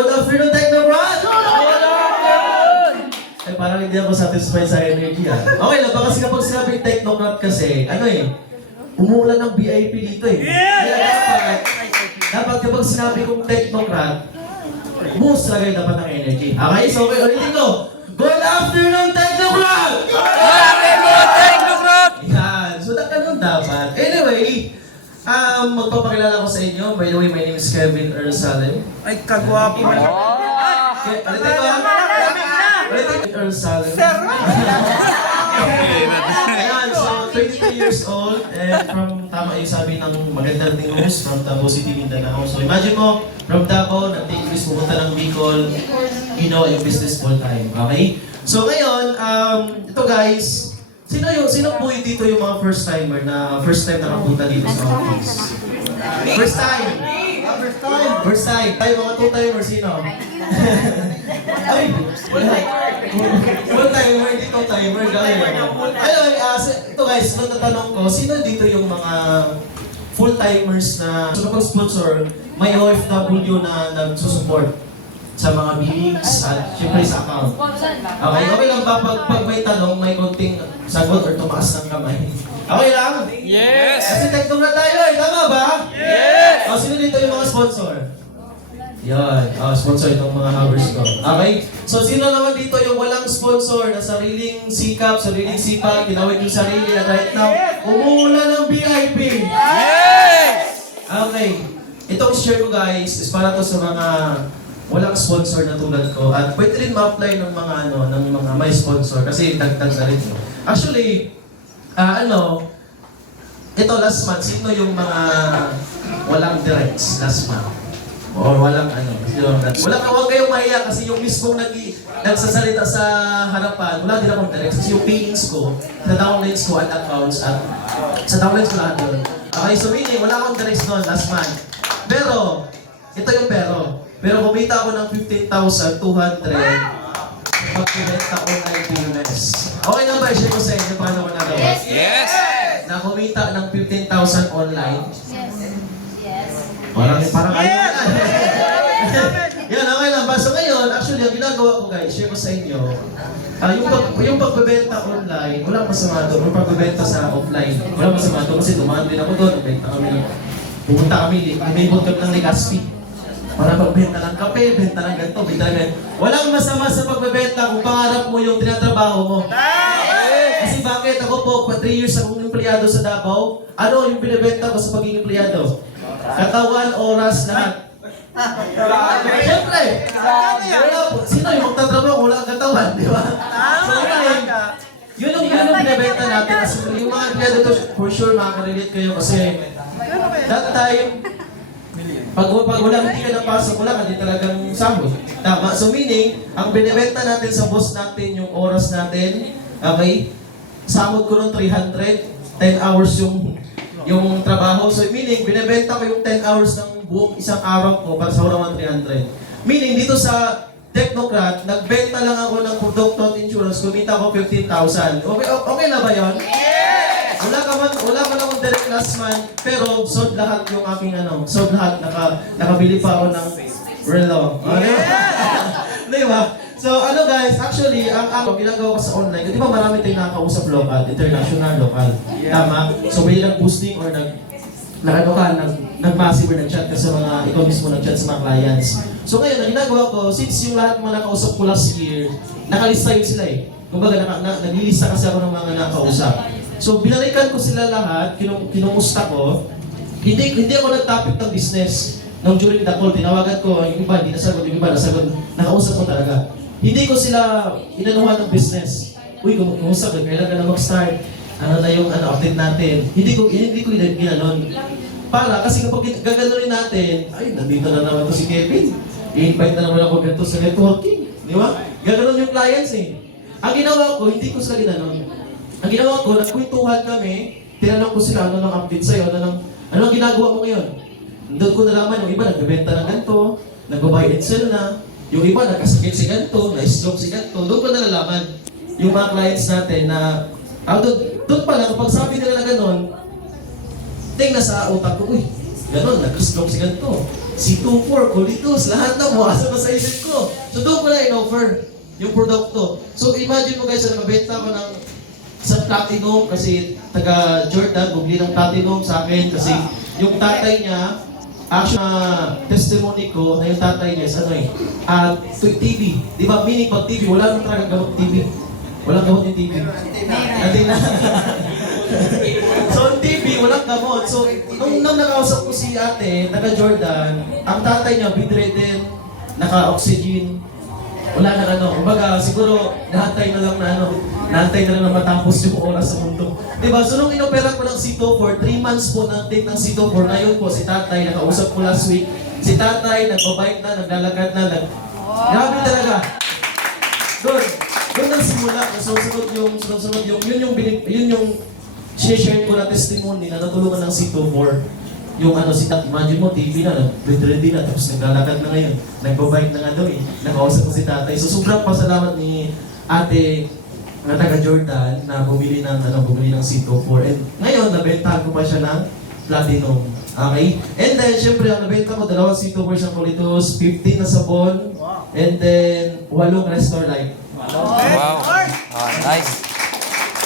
Good afternoon, Technocrat! Ay, parang hindi ako satisfied sa energy ah. Okay lang, baka kasi kapag sinabing Technocrat kasi, ano eh, umuulan ng VIP dito eh. Kaya dapat, dapat kapag sinabi kong Technocrat, boost talaga yung dapat ng energy. Okay, so okay, ulitin ko. Magpapakilala ko sa inyo. By the way, my name is Kevin Ersalen. Ay, kagwapo mo. Okay, ulitin ko. Ulitin ko. Ersalen. Ayan, so 22 years old and from tama yung sabi ng magandang ting host from Davao City, Mindanao. So imagine mo, from Davao, nag-take risk pumunta ng Bicol, ginawa yung business full time. Okay? So ngayon, um, ito guys, sino yung sino po yung dito yung mga first timer na first time nakapunta dito sa office? First time. First time. First time. Tayo mga two timer sino? Ay, wala. Full timer, hindi two timer. Ayun, uh, ito guys, nung natanong ko, sino dito yung mga full timers na so kapag sponsor, may OFW na nagsusupport sa mga billings at syempre sa account. Okay, okay lang ba pag, pag may tanong, may konting sagot or tumaas ng kamay? Okay lang? Yes! Kasi teknong na tayo eh, tama ba? Yes! O, sino dito yung mga sponsor? Yan, oh, sponsor itong mga havers ko. Okay? So, sino naman dito yung walang sponsor na sariling sikap, sariling sipag, ginawin yung sarili at right now, umuulan ng VIP? Okay. Itong share ko guys is para to sa mga walang sponsor na tulad ko at pwede rin ma-apply ng mga ano ng mga may sponsor kasi dagdag na rin. eh. Actually, ah ano, ito last month, sino yung mga walang directs last month? Or walang ano, sino, walang huwag kayong mahiya kasi yung mismong nag nagsasalita sa harapan, wala din akong directs kasi yung feelings ko, sa downlines ko at accounts at sa downlines ko lahat doon. Okay, so meaning, wala akong directs noon last month. Pero, ito yung pero. Pero kumita ako ng 15,200 pag-ibenta online business. Okay na ba? I-share ko sa inyo paano ko nagawa. Yes! Na kumita ng 15,000 online. Yes. Parang, parang ayaw na. Yan, okay lang. Basta ngayon, actually, ang ginagawa ko guys, share ko sa inyo, ah yung, pag, yung pagbebenta online, walang masama doon. Yung pagbebenta sa offline, walang masama doon. Kasi dumaan din ako doon. Nagbenta kami. Pumunta kami, nabibot kami ng Legazpi. Para pagbenta ng kape, benta ng ganito, benta ng ganito. Walang masama sa pagbebenta kung pangarap mo yung tinatrabaho mo. Kasi bakit? Ako po, 3 years akong empleyado sa Davao. Ano yung binibenta ko sa pagiging empleyado? Katawan, oras, lahat. Siyempre! Wala po. Sino yung magtatrabaho kung wala ang katawan, di ba? So, yun, yun yung, yun yung binibenta natin. Kasi yung mga empleyado to, for sure, makaka-relate kayo kasi that time, pag, pag wala hindi ka napasok, wala ka din talagang sahod. Tama. So meaning, ang binibenta natin sa boss natin yung oras natin, okay? Sahod ko ng 300, 10 hours yung yung trabaho. So meaning, binibenta ko yung 10 hours ng buong isang araw ko para sa oras 300. Meaning, dito sa Technocrat, nagbenta lang ako ng produkto insurance, kumita ko 15,000. Okay, okay na ba yun? Wala ka man, wala man akong direct last month, pero sold lahat yung aking ano, sold lahat, naka, nakabili pa ako ng relo. Okay? Di ba? So ano guys, actually, ang ako, ginagawa ko sa online, di ba marami tayong nakakausap local, international, local. Tama? So may nag-boosting or nag, nag-ano ka, nag, nag-massive or nag-chat ka sa mga, ikaw mismo nag-chat sa mga clients. So ngayon, ang ginagawa ko, since yung lahat mga nakausap ko last year, nakalista yun sila eh. Kumbaga, naka, na, naglilista kasi ako ng mga nakausap. So, binalikan ko sila lahat, kinum, kinumusta ko. Hindi, hindi ako nag-topic ng business. Nung during the call, tinawagan ko, yung iba, hindi nasagot, yung iba, nasagot. Nakausap ko talaga. Hindi ko sila inanuhan ng business. Uy, kum- kumusta ka? Kailan ka na mag-start? Ano na yung ano, update natin? Hindi ko, hindi ko ginanon. Para, kasi kapag gaganunin natin, ay, nandito na naman to si Kevin. I-invite na naman ako ganito sa networking. Di ba? Gaganon yung clients eh. Ang ginawa ko, hindi ko sila ginanon. Ang ginawa ko, nagkwentuhan kami, tinanong ko sila, ano nang update sa'yo, ano nang, ano ang ginagawa mo ngayon? Doon ko nalaman, yung iba nagbebenta ng ganito, nagbabuy and sell na, yung iba nagkasakit si ganito, na-stroke si ganito, doon ko nalalaman yung mga clients natin na, ah, doon, doon pa lang, kapag sabi nila na gano'n, tingnan sa utak ko, uy, Ganon, nag-stroke si ganito. Si 24, Colitus, lahat na buwasan na sa isip ko. So doon ko na in-offer yung produkto. So imagine mo guys, na nabenta ko ng sa platinum kasi taga Jordan, bumili ng platinum sa akin kasi yung tatay niya, actually, uh, testimony ko na yung tatay niya is ano eh, at TV. Di ba, meaning pag TV, wala nang talaga gamot TV. Walang gamot yung TV. Hindi na. so, TV, walang gamot. So, nung, nung nakausap ko si ate, taga Jordan, ang tatay niya, bedridden, naka-oxygen, wala na ano. Kumbaga, siguro, nahantay na lang na ano, nahantay na lang na matapos yung oras sa mundo. Diba? So, nung inopera ko ng C2 for 3 months po ng date ng C2 for ngayon po, si tatay, nakausap ko last week, si tatay, nagbabike na, naglalakad na, nag... Grabe talaga. Doon, doon nang simula, sunod yung, sunod yung, yun yung, binib, yun yung share ko na testimony na natulungan ng C2 for yung ano si Tat, imagine mo, TV na, nag-ready na, tapos naglalakad na ngayon, nagbabike na nga daw eh, nakausap ko si tatay. So sobrang pasalamat ni ate na taga Jordan na bumili ng ano bumili ng C24 and ngayon nabentahan ko pa siya ng platinum. Okay? And then syempre ang nabenta ko dalawang C24 isang Politos, 15 na sabon, and then walong restore light. Wow. Ah, nice.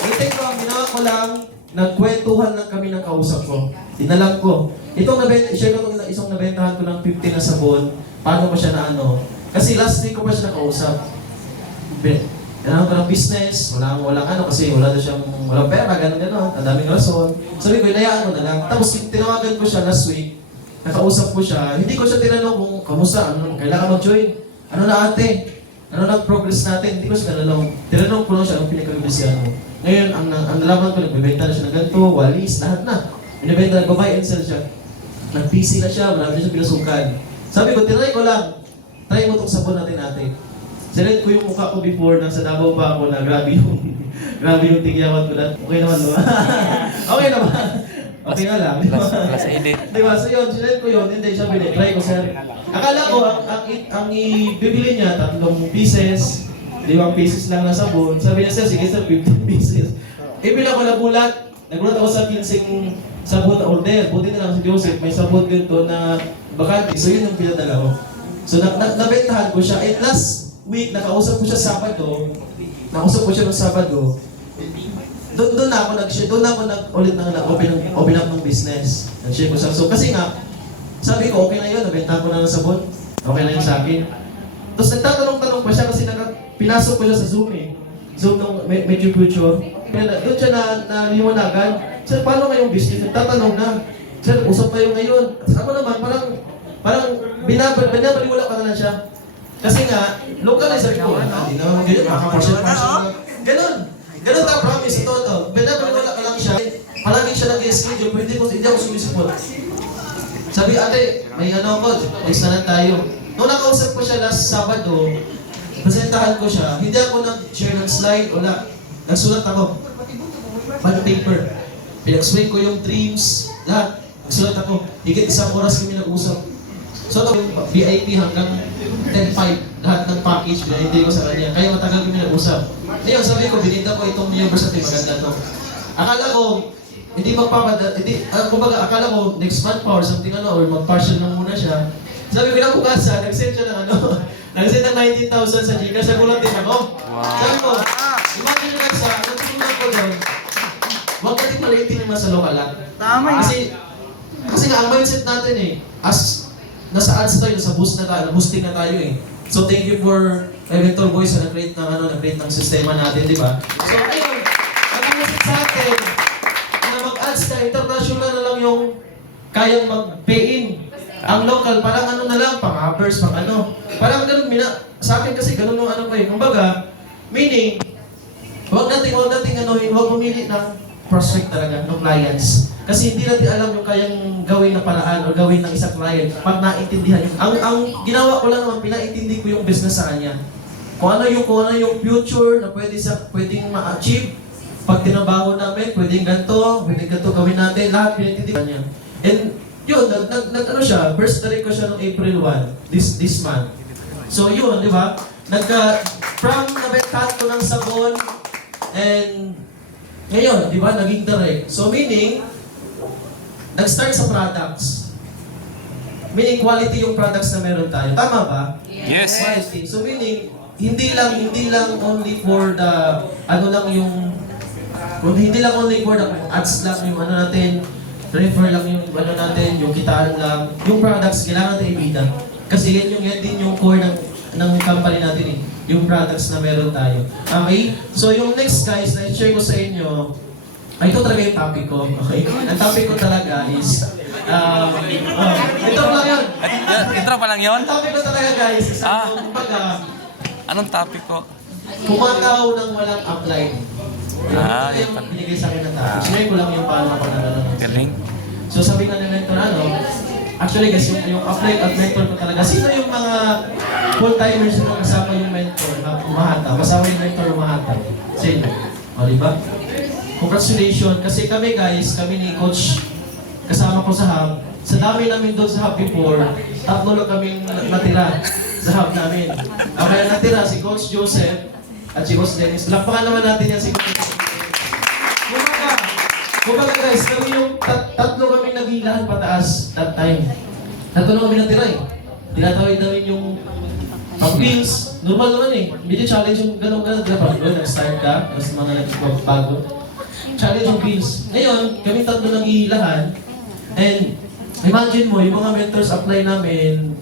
Waiting ko, ang ginawa ko lang, nagkwentuhan lang kami ng kausap ko. Dinalang ko. Itong nabenta, share ko itong isang nabentahan ko ng 50 na sabon. Paano ko siya na ano? Kasi last week ko pa siya nakausap. Kailangan ko ng business, wala walang ano kasi wala na siyang walang pera, ganun gano'n, ang daming rason. Sabi ko, inayaan ko na lang. Tapos tinawagan ko siya last week, nakausap ko siya, hindi ko siya tinanong kung kamusta, ano, kailangan mag-join. Ano na ate? Ano na progress natin? Hindi ko siya tinanong. Tinanong ko lang siya anong pinagkagabisihan mo. Ngayon, ang, ang nalaman ko, nagbebenta na siya ng ganito, walis, lahat na. Binibenta, nagbabuy and sell siya. Nag-PC na siya, marami na siya pinasukan. Sabi ko, tinry ko lang. Try mo itong sabon natin ate. Sinet ko yung mukha ko before, nasa Davao pa ako na grabe yung, grabe yung tigyawan ko na. Okay naman, no? okay naman. Okay na lang. Plus, plus edit. Di ba? So yun, sinet ko yun, hindi siya binit. Try ko sir. Akala ko, ang, ang, ang ibibili niya, tatlong pieces, limang pieces lang na sabon. Sabi niya, sir, sige sir, 15 pieces. Ibili ako na bulat. Nagulat ako sa 15 sabon na order. Buti na lang si Joseph, may sabon ganito na bakante. So yun yung pinadala ko. So na, na, nabentahan ko siya. And last week, nakausap ko siya Sabado. Nakausap ko siya ng Sabado. Doon doon na ako nag doon na ako nag ulit na nag-open ng open up ng business. Nag-share ko sa so kasi nga sabi ko okay na 'yun, nabenta ko na ng sabon. Okay na 'yun sa akin. Tapos nagtatanong-tanong pa siya kasi naka, pinasok ko siya sa Zoom eh. Zoom ng Me- Medyo Future. Kaya doon siya na, naliwanagan. Sir, paano ngayong business? Nagtatanong na. Sir, usap kayo ngayon. Tapos ako naman, parang, parang binabal, binabaliwala ka na lang siya. Kasi nga, local na sabi ko, naman ganyan, makaportion-portion na. Ganon. Ganon ka, promise, ito, ito. Binabaliwala ka lang siya. Palagi siya nag-schedule, pero hindi ko, hindi ako sumisipot. Sabi, ate, may ano ko, na lang tayo. Nung nakausap ko siya last Sabado, presentahan ko siya, hindi ako nag-share ng slide, wala. Nagsulat ako. Bond paper. Pinag-explain ko yung dreams, lahat. Nagsulat ako. Higit isang oras kami nag-usap. So, ito yung VIP hanggang 10-5, lahat ng package, binahindi ko sa kanya. Kaya matagal kami nag-usap. Ngayon, sabi ko, bininda ko itong university, maganda to. Akala ko, hindi magpapada, hindi, uh, kumbaga, akala ko, next month pa or something ano, or mag-partial na muna siya. Sabi ko, kinabukasan, nag-send siya ng ano, nag-send ng 19,000 sa Gcash, nagulat din ako. Sabi ko, imagine nyo guys, ha, nagtulungan ko doon, huwag natin maliitin naman sa local lang. Tama yan. Kasi, kasi nga, ang mindset natin eh, as nasa ads tayo, nasa boost na tayo, boosting na tayo eh. So thank you for kay Victor Boys na nag-create ng ano, nag-create ng sistema natin, di ba? So ayun, ang mindset sa atin, na mag-ads ka, international na lang yung kayang mag-pay in. Ang local, parang ano na lang, pang uppers, pang ano. Parang ganun, mina, sa akin kasi ganun yung ano ko eh. Kumbaga, meaning, Huwag nating, huwag nating ano, huwag pumili ng prospect talaga, ng clients. Kasi hindi natin alam yung kayang gawin na paraan o gawin ng isang client pag naintindihan. Ang, ang ginawa ko lang naman, pinaintindi ko yung business sa kanya. Kung ano yung, kung ano yung future na pwede sa, pwedeng ma-achieve. Pag tinabaho namin, pwedeng ganito, pwedeng ganito gawin natin, lahat pinintindi ko niya. And yun, nag, nag, nag ano siya, birthday ko siya noong April 1, this, this month. So yun, di ba? Nagka, from nabentahan ko ng sabon, and ngayon, di ba, naging direct. So meaning, nag-start sa products. meaning quality yung products na meron tayo. Tama ba? Yes. Quality. So meaning, hindi lang, hindi lang only for the, ano lang yung, hindi lang only for the ads lang yung ano natin, refer lang yung ano natin, yung kitaan lang, yung products, kailangan natin ibida. Kasi yan yung, yan din yung core ng, ng company natin eh, yung products na meron tayo. Okay? So yung next guys, na share ko sa inyo, ay, ito talaga yung topic ko, okay? Ang topic ko talaga is, um, oh, ito lang yun. At, intro pa lang yon. Ang topic ko talaga guys, is Ah. kumbaga, Anong topic ko? Pumakaw ng walang upline. Ah, yun yung binigay sa akin ng topic. Share ko lang yung paano ako nanonood. Galing. So sabi nga ni mentor ano, actually guys, yung, yung upline at mentor ko talaga, sino yung mga full-timers na kasama yung mentor na umahata? Kasama yung mentor umahata? Sino? O, di ba? Congratulations. Kasi kami guys, kami ni Coach, kasama ko sa hub, sa dami namin doon sa hub before, tatlo lang kaming natira sa hub namin. Ang kaya natira si Coach Joseph at si Coach Dennis. Palakpakan naman natin yan si Coach kumbaga guys, kami yung tat- tatlo kami naghilahan pataas that time. Tatlo kami natira eh. Tinatawid namin yung pang bills. Normal naman eh. Medyo challenge yung ganun-ganun. Diba pag doon, nag-start ka, mas mga nagbago. Challenge yung bills. Ngayon, kami tatlo naghihilahan. And imagine mo, yung mga mentors apply namin,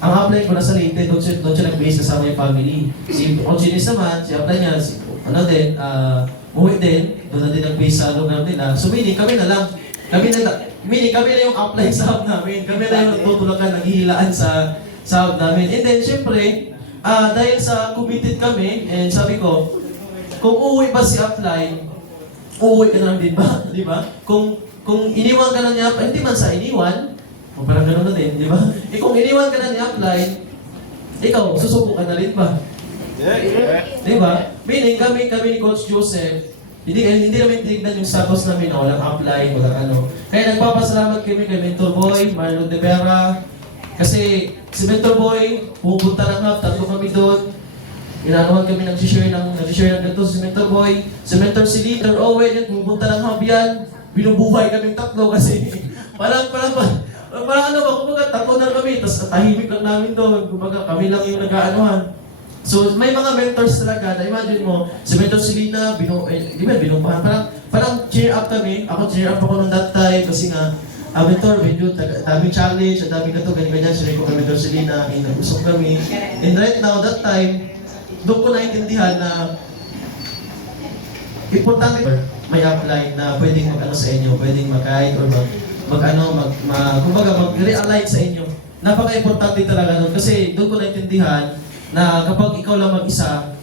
ang apply ko nasa Leyte, doon siya, doon siya nag-base kasama yung family. Si Oginis naman, si apply niya, si, ano din, ah, umuwi din, doon na din nag-base sa lugar nila. So meaning, kami na lang. Kami na, meaning, kami na yung apply sa hub namin. Kami na yung nagtutulakan, naghihilaan sa, sa hub namin. And then, syempre, ah, dahil sa committed kami, and sabi ko, kung uuwi ba si apply, uuwi ka na lang din ba? Di ba? Kung kung iniwan ka na niya, eh, hindi man sa iniwan, o parang gano'n na din, di ba? Eh kung iniwan ka na ni apply, ikaw, susuko ka na rin ba? Di ba? Meaning, kami, kami ni Coach Joseph, hindi, hindi namin tinignan yung status namin na walang apply, walang ano. Kaya nagpapasalamat kami kay Mentor Boy, Marlon De Vera, kasi si Mentor Boy, pupunta ng hub, tatlo kami doon, Inanuhan kami nag-share ng nag-share ng ganito si Mentor Boy, si Mentor si Leader Owen, yun, pumunta ng hub yan, binubuhay kami tatlo kasi parang, parang, parang, parang ano ba, kumbaga tatlo na kami, tapos tahimik lang namin doon, kumbaga kami lang yung nag-aanuhan. So, may mga mentors talaga na imagine mo, si Mentor si Lina, binu, eh, di ba, binubahan, parang, parang cheer up kami, ako cheer up ako nung that time, kasi nga, Ah, mentor, medyo daming challenge, ang daming gato, ganyan, ganyan, sinay ko kami mentor si Lina, eh, nag-usap kami. And right now, that time, doon ko naintindihan na importante may apply na pwedeng mag-ano sa inyo, pwedeng mag-guide or mag, mag ano, mag, mag, kumbaga mag-realign sa inyo. Napaka-importante talaga nun kasi doon ko naintindihan na kapag ikaw lang mag-isa,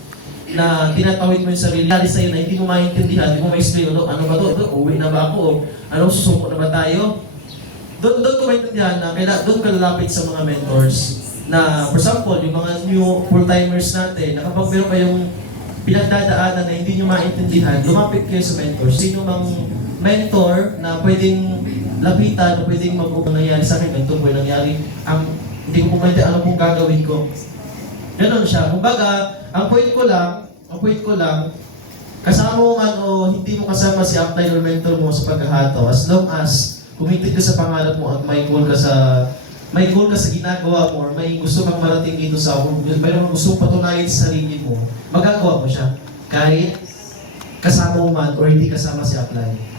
na tinatawid mo yung sarili, lali sa'yo na hindi mo maintindihan, hindi mo ma-explain, ano, ano ba to? Ito, uwi na ba ako? Ano, susuko na ba tayo? Doon, doon ko maintindihan na kaya doon ka lalapit sa mga mentors na, for example, yung mga new full-timers natin, na kapag meron kayong pinagdadaanan na hindi nyo maintindihan, lumapit kayo sa mentor. Sino mang mentor na pwedeng lapitan, na pwedeng mag nangyari sa akin, ganito po nangyari, ang hindi ko po maintindihan ano pong gagawin ko. Ganon siya. Kumbaga, ang point ko lang, ang point ko lang, kasama mo man o hindi mo kasama si upline or mentor mo sa paghahato, as long as committed ka sa pangarap mo at may goal ka sa may goal ka sa ginagawa mo or may gusto kang marating dito sa mayroong gusto patunayan sa sarili mo, magagawa mo siya. Kahit kasama mo man or hindi kasama si upline.